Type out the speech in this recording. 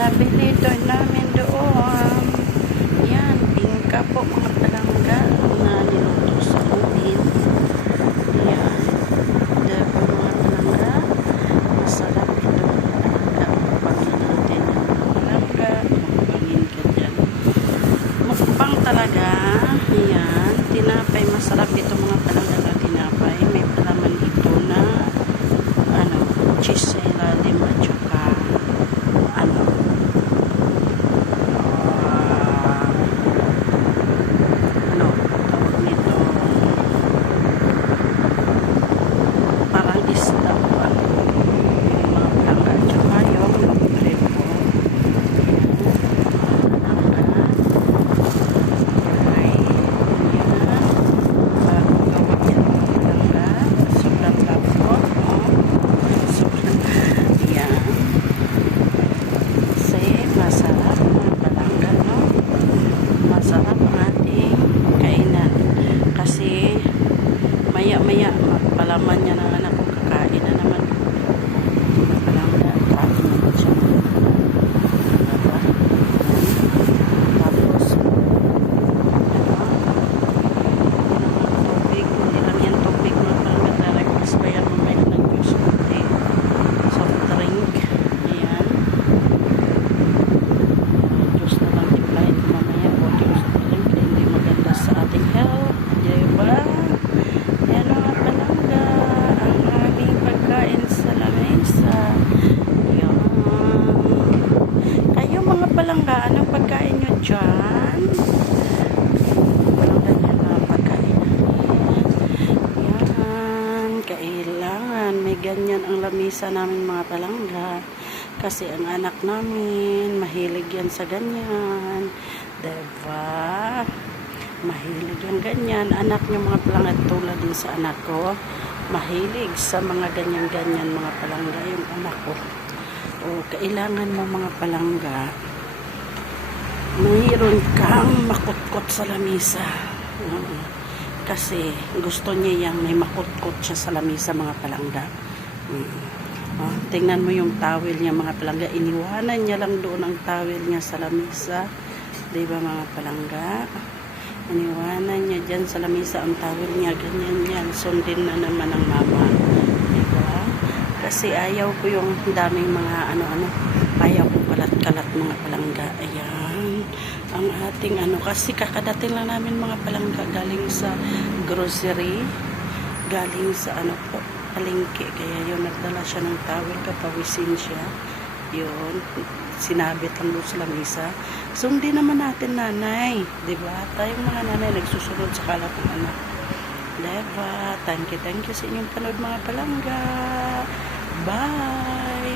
Nabili doon namin doon. Yan, bingka po mga palangga na niluto sa ulit. Yan. Diba mga palangga? Masarap ito mga palangga. Mukbangin natin ang mga palangga. Mukbangin ka dyan. Mukbang talaga. Yan. Tinapay. Masarap ito mga palangga na tinapay. May palaman ito na cheese sa ilalim at saka ano tawag nito, parang isda pa mga palangga at saka yung gripo. Ay, yan, bago gawin yung palangga, sobrang lapot. Yan. Kasi masarap mga palangga, no? Masarap ang ating kainan. Kasi maya-maya palaman niya ng anak ko, kakain na naman. Mga palangga, kain naman siya. Diba? Tapos tubig. Hindi lang yan tubig mga palangga. Direct ba yan mamaya ng juice natin? Soft drink. Ayan. Juice na lang tiplahin mamaya. O juice drink. Hindi maganda sa ating health. Diba? Ayan mga palangga. Ang aming pagkain sa lamesa. Ayan. Kayo mga palangga, anong pagkain nyo dyan? Palangga nyo na pagkain namin. Ayan. Kailangan may ganyan ang lamesa namin mga palangga. Kasi ang anak namin, mahilig yan sa ganyan. Diba? Mahilig yung ganyan. Anak niyo mga palangga, tulad din sa anak ko. Mahilig sa mga ganyan-ganyan mga palangga yung anak ko. O, kailangan mo mga palangga, mayroon kang makutkot sa lamesa. Kasi gusto niya yung may makutkot siya sa lamesa mga palangga. Tingnan mo yung towel niya mga palangga. Iniwanan niya lang doon ang towel niya sa lamesa. Diba mga palangga? Iniwanan niya dyan sa lamesa ang towel niya. Ganyan yan. Sundin na naman ang mama. Diba? Kasi ayaw ko yung daming mga ano-ano. Ayaw ko kalat-kalat mga palangga. Ayan. Ang ating kasi kakadating lang namin mga palangga galing sa grocery. Galing sa palengke. Kaya yun, nagdala siya ng towel, kapawisin siya. Yun, sinabit lang doon sa lamesa. Sundin naman natin, nanay. Diba? Tayong mga nanay nagsusunod sa kalat ng anak. Diba? Thank you sa inyong panood mga palangga. Bye!